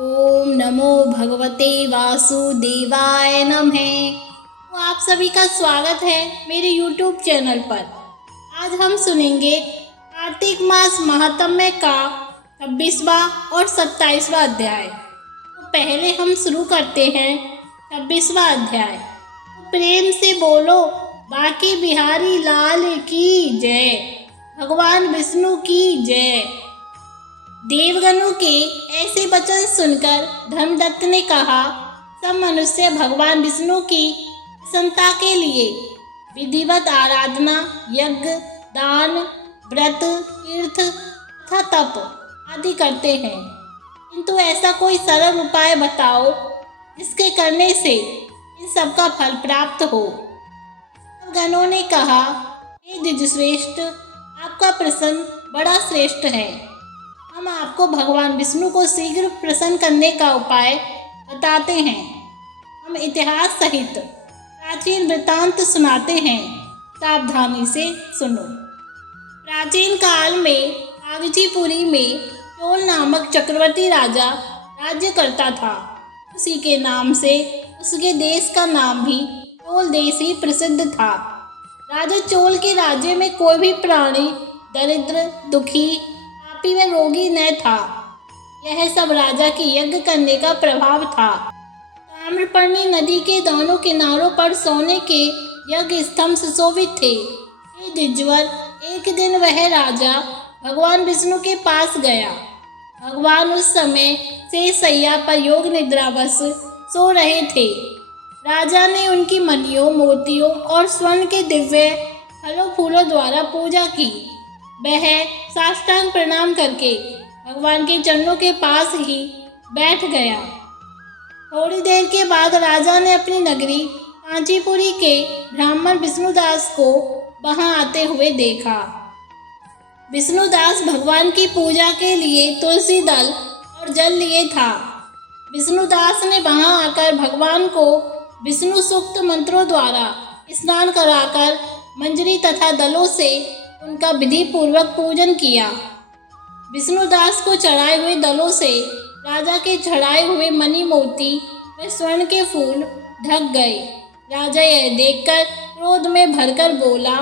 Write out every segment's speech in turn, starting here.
ओम नमो भगवते वासुदेवाय नमः। तो आप सभी का स्वागत है मेरे YouTube चैनल पर। आज हम सुनेंगे कार्तिक मास महात्म्य का 26वां और 27वां अध्याय। तो पहले हम शुरू करते हैं 26वां अध्याय। तो प्रेम से बोलो बाकी बिहारी लाल की जय, भगवान विष्णु की जय। देवगणों के ऐसे वचन सुनकर धर्मदत्त ने कहा, सब मनुष्य भगवान विष्णु की प्रसन्नता के लिए विधिवत आराधना, यज्ञ, दान, व्रत, तीर्थ तथा तप आदि करते हैं, किंतु ऐसा कोई सरल उपाय बताओ जिसके करने से इन सब का फल प्राप्त हो। गणों ने कहा, हे द्विजश्रेष्ठ, आपका प्रश्न बड़ा श्रेष्ठ है। हम आपको भगवान विष्णु को शीघ्र प्रसन्न करने का उपाय बताते हैं। हम इतिहास सहित प्राचीन वृत्तांत सुनाते हैं, सावधानी से सुनो। प्राचीन काल में कागजीपुरी में चोल नामक चक्रवर्ती राजा राज्य करता था। उसी के नाम से उसके देश का नाम भी चोल देश ही प्रसिद्ध था। राजा चोल के राज्य में कोई भी प्राणी दरिद्र, दुखी, पापी व रोगी न था। यह सब राजा के यज्ञ करने का प्रभाव था। ताम्रपर्णी नदी के दोनों किनारों पर सोने के यज्ञ स्तंभ सुशोभित थे। हे द्विजवर, एक दिन वह राजा भगवान विष्णु के पास गया। भगवान उस समय से शैया पर योग निद्रावश सो रहे थे। राजा ने उनकी मणियों, मोतियों और स्वर्ण के दिव्य फलों फूलों द्वारा पूजा की। वह साष्टांग प्रणाम करके भगवान के चरणों के पास ही बैठ गया। थोड़ी देर के बाद राजा ने अपनी नगरी कांचीपुरी के ब्राह्मण विष्णुदास को वहां आते हुए देखा। विष्णुदास भगवान की पूजा के लिए तुलसी दल और जल लिए था। विष्णुदास ने वहां आकर भगवान को विष्णु सूक्त मंत्रों द्वारा स्नान कराकर मंजरी तथा दलों से उनका विधि पूर्वक पूजन किया। विष्णुदास को चढ़ाए हुए दलों से राजा के चढ़ाए हुए मणि, मोती व स्वर्ण के फूल ढक गए। राजा यह देखकर क्रोध में भरकर बोला,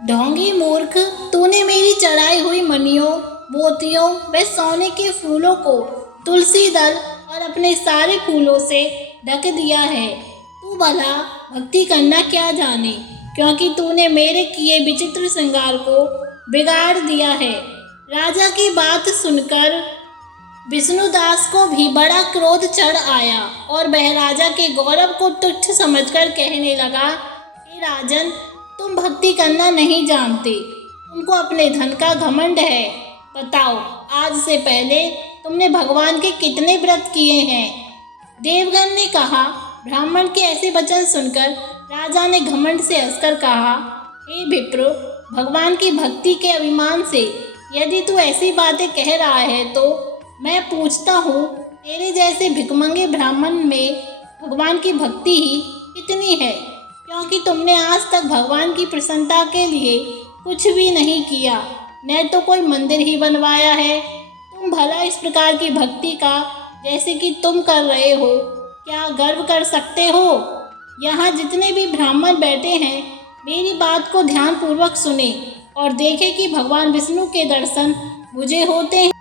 ढोंगी मूर्ख, तूने मेरी चढ़ाई हुई मणियों, मोतियों व सोने के फूलों को तुलसी दल और अपने सारे फूलों से ढक दिया है। तू भला भक्ति करना क्या जाने, क्योंकि तूने मेरे किए विचित्र श्रृंगार को बिगाड़ दिया है। राजा की बात सुनकर विष्णुदास को भी बड़ा क्रोध चढ़ आया और वह राजा के गौरव को तुच्छ समझकर कहने लगा, हे राजन, तुम भक्ति करना नहीं जानते, तुमको अपने धन का घमंड है। बताओ, आज से पहले तुमने भगवान के कितने व्रत किए हैं? देवगण ने कहा, ब्राह्मण के ऐसे वचन सुनकर राजा ने घमंड से हंसकर कहा, हे विप्र, भगवान की भक्ति के अभिमान से यदि तू ऐसी बातें कह रहा है तो मैं पूछता हूँ, तेरे जैसे भिखमंगे ब्राह्मण में भगवान की भक्ति ही कितनी है? क्योंकि तुमने आज तक भगवान की प्रसन्नता के लिए कुछ भी नहीं किया, न तो कोई मंदिर ही बनवाया है। तुम भला इस प्रकार की भक्ति का जैसे कि तुम कर रहे हो क्या गर्व कर सकते हो? यहाँ जितने भी ब्राह्मण बैठे हैं, मेरी बात को ध्यान पूर्वक सुने और देखें कि भगवान विष्णु के दर्शन मुझे होते हैं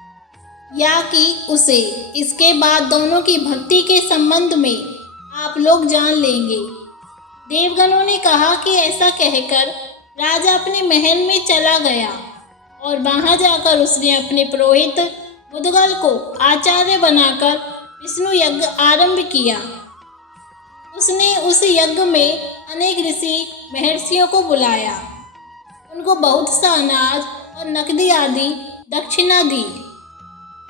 या कि उसे। इसके बाद दोनों की भक्ति के संबंध में आप लोग जान लेंगे। देवगणों ने कहा कि ऐसा कहकर राजा अपने महल में चला गया और वहां जाकर उसने अपने पुरोहित मुदगल को आचार्य बनाकर विष्णु यज्ञ आरंभ किया। उसने उस यज्ञ में अनेक ऋषि महर्षियों को बुलाया, उनको बहुत सा अनाज और नकदी आदि दक्षिणा दी।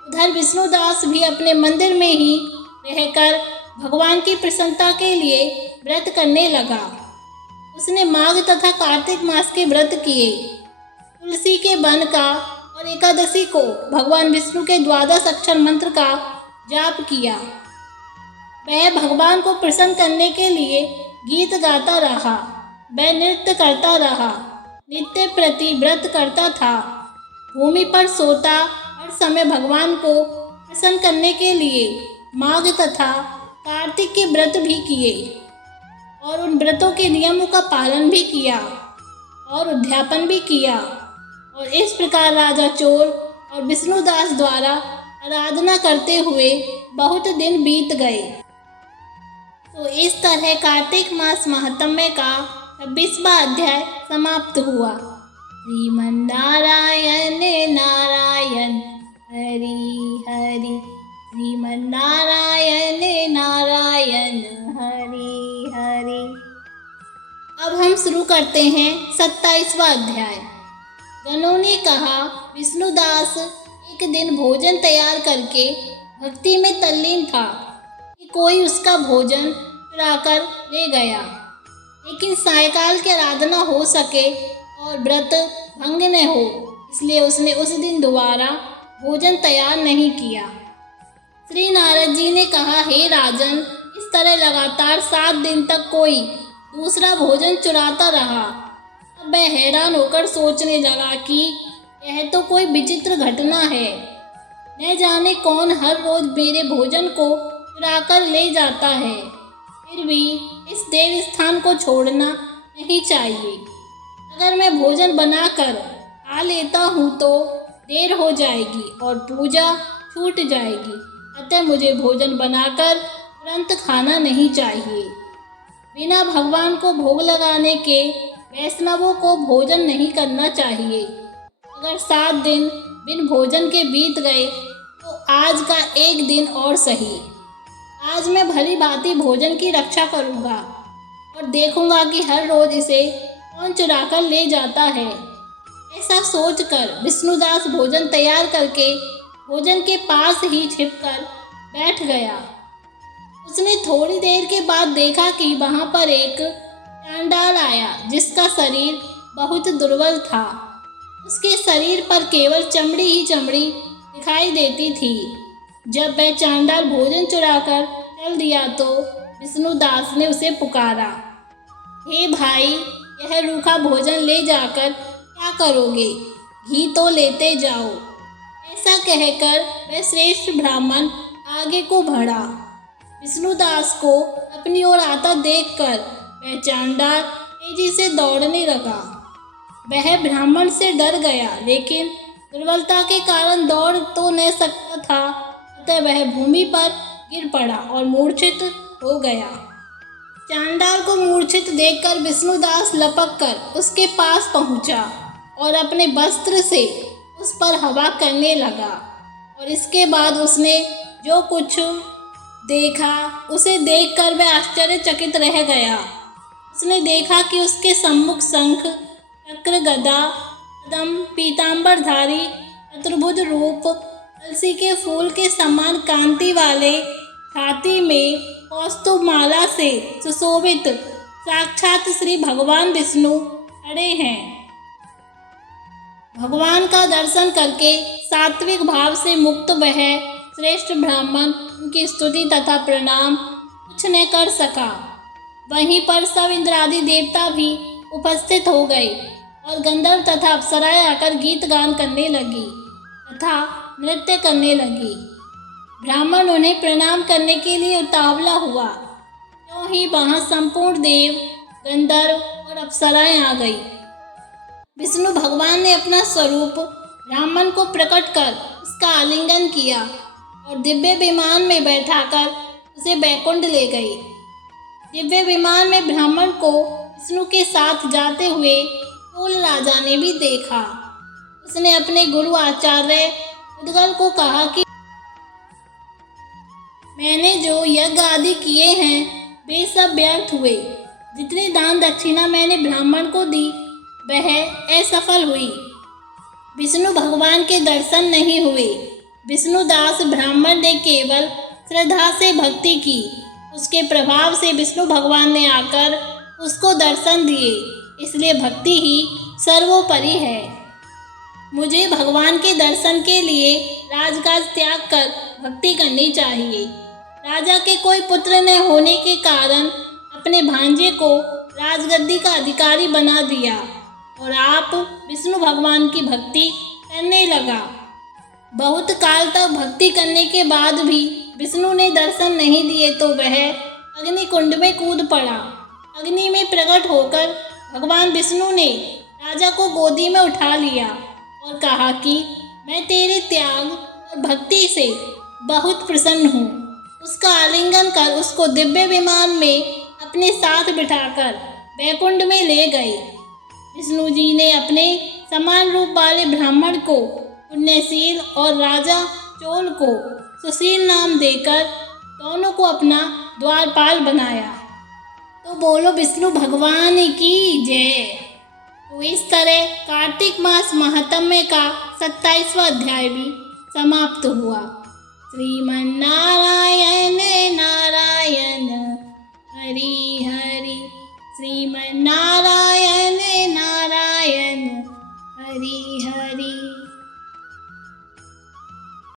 उधर विष्णुदास भी अपने मंदिर में ही रहकर भगवान की प्रसन्नता के लिए व्रत करने लगा। उसने माघ तथा कार्तिक मास के व्रत किए, तुलसी के वन का और एकादशी को भगवान विष्णु के द्वादश अक्षर मंत्र का जाप किया। वह भगवान को प्रसन्न करने के लिए गीत गाता रहा, वह नृत्य करता रहा, नित्य प्रति व्रत करता था, भूमि पर सोता, हर समय भगवान को प्रसन्न करने के लिए माघ तथा कार्तिक के व्रत भी किए और उन व्रतों के नियमों का पालन भी किया और उद्यापन भी किया। और इस प्रकार राजा चोर और विष्णुदास द्वारा आराधना करते हुए बहुत दिन बीत गए। तो इस तरह कार्तिक मास महात्म्य का 26वां अध्याय समाप्त हुआ। श्रीमन्नारायण नारायण हरि हरि, श्रीमन्नारायण नारायण हरि हरि। अब हम शुरू करते हैं 27वां अध्याय। गणों ने कहा, विष्णुदास एक दिन भोजन तैयार करके भक्ति में तल्लीन था कि कोई उसका भोजन चुरा कर ले गया, लेकिन सायंकाल की आराधना हो सके और व्रत भंग न हो, इसलिए उसने उस दिन दोबारा भोजन तैयार नहीं किया। श्री नारद जी ने कहा, हे राजन, इस तरह लगातार 7 दिन तक कोई दूसरा भोजन चुराता रहा। अब वह हैरान होकर सोचने लगा कि यह तो कोई विचित्र घटना है। न जाने कौन हर रोज मेरे भोजन को चुरा कर ले जाता है। फिर भी इस देव स्थान को छोड़ना नहीं चाहिए। अगर मैं भोजन बनाकर खा लेता हूँ तो देर हो जाएगी और पूजा छूट जाएगी, अतः मुझे भोजन बनाकर तुरंत खाना नहीं चाहिए। बिना भगवान को भोग लगाने के वैष्णवों को भोजन नहीं करना चाहिए। अगर 7 दिन बिन भोजन के बीत गए तो आज का एक दिन और सही। आज मैं भली भांति भोजन की रक्षा करूँगा और देखूँगा कि हर रोज इसे कौन चुरा कर ले जाता है। ऐसा सोचकर विष्णुदास भोजन तैयार करके भोजन के पास ही छिपकर बैठ गया। उसने थोड़ी देर के बाद देखा कि वहाँ पर एक चांडाल आया, जिसका शरीर बहुत दुर्बल था। उसके शरीर पर केवल चमड़ी ही चमड़ी दिखाई देती थी। जब वह चांडाल भोजन चुराकर चल दिया तो विष्णुदास ने उसे पुकारा, हे भाई, यह रूखा भोजन ले जाकर क्या करोगे? घी तो लेते जाओ। ऐसा कहकर वह श्रेष्ठ ब्राह्मण आगे को बढ़ा। विष्णुदास को अपनी ओर आता देखकर वह चांडाल तेजी से दौड़ने लगा। वह ब्राह्मण से डर गया, लेकिन दुर्बलता के कारण दौड़ तो न सकता था, अतः वह भूमि पर गिर पड़ा और मूर्छित हो गया। चांडाल को मूर्छित देखकर विष्णुदास लपक कर उसके पास पहुंचा और अपने वस्त्र से उस पर हवा करने लगा। और इसके बाद उसने जो कुछ देखा उसे देखकर वह आश्चर्यचकित रह गया। उसने देखा कि उसके सम्मुख शंख, चक्र, गदा, पद्म, पीतांबरधारी चतुर्भुज रूप, तुलसी के फूल के समान कांति वाले छाती में कौस्तुभ माला से सुशोभित साक्षात श्री भगवान विष्णु खड़े हैं। भगवान का दर्शन करके सात्विक भाव से मुक्त वह श्रेष्ठ ब्राह्मण उनकी स्तुति तथा प्रणाम कुछ न कर सका। वहीं पर सब इंद्रादि देवता भी उपस्थित हो गए और गंधर्व तथा अप्सराएं आकर गीत गान करने लगी तथा नृत्य करने लगी। ब्राह्मण उन्हें प्रणाम करने के लिए उतावला हुआ, क्यों ही वहाँ संपूर्ण देव, गंधर्व और अप्सराएं आ गई। विष्णु भगवान ने अपना स्वरूप ब्राह्मण को प्रकट कर उसका आलिंगन किया और दिव्य विमान में बैठाकर उसे बैकुंठ ले गई। दिव्य विमान में ब्राह्मण को विष्णु के साथ जाते हुए चोल राजा ने भी देखा। उसने अपने गुरु आचार्य उद्गल को कहा कि मैंने जो यज्ञ आदि किए हैं वे सब व्यर्थ हुए। जितनी दान दक्षिणा मैंने ब्राह्मण को दी वह असफल हुई। विष्णु भगवान के दर्शन नहीं हुए। विष्णुदास ब्राह्मण ने केवल श्रद्धा से भक्ति की। उसके प्रभाव से विष्णु भगवान ने आकर उसको दर्शन दिए, इसलिए भक्ति ही सर्वोपरि है। मुझे भगवान के दर्शन के लिए राजकाज त्याग कर भक्ति करनी चाहिए। राजा के कोई पुत्र न होने के कारण अपने भांजे को राजगद्दी का अधिकारी बना दिया और आप विष्णु भगवान की भक्ति करने लगा। बहुत काल तक भक्ति करने के बाद भी विष्णु ने दर्शन नहीं दिए तो वह अग्नि कुंड में कूद पड़ा। अग्नि में प्रकट होकर भगवान विष्णु ने राजा को गोदी में उठा लिया और कहा कि मैं तेरे त्याग और भक्ति से बहुत प्रसन्न हूँ। उसका आलिंगन कर उसको दिव्य विमान में अपने साथ बिठाकर वैकुंठ में ले गए। विष्णु जी ने अपने समान रूप वाले ब्राह्मण को पुण्यशील और राजा चोल को सुशील नाम देकर दोनों को अपना द्वारपाल बनाया। तो बोलो विष्णु भगवान की जय। तो इस तरह कार्तिक मास महात्म्य का 27वां अध्याय भी समाप्त हुआ। श्रीमन्नारायण नारायण हरि हरि श्रीमन्नारायण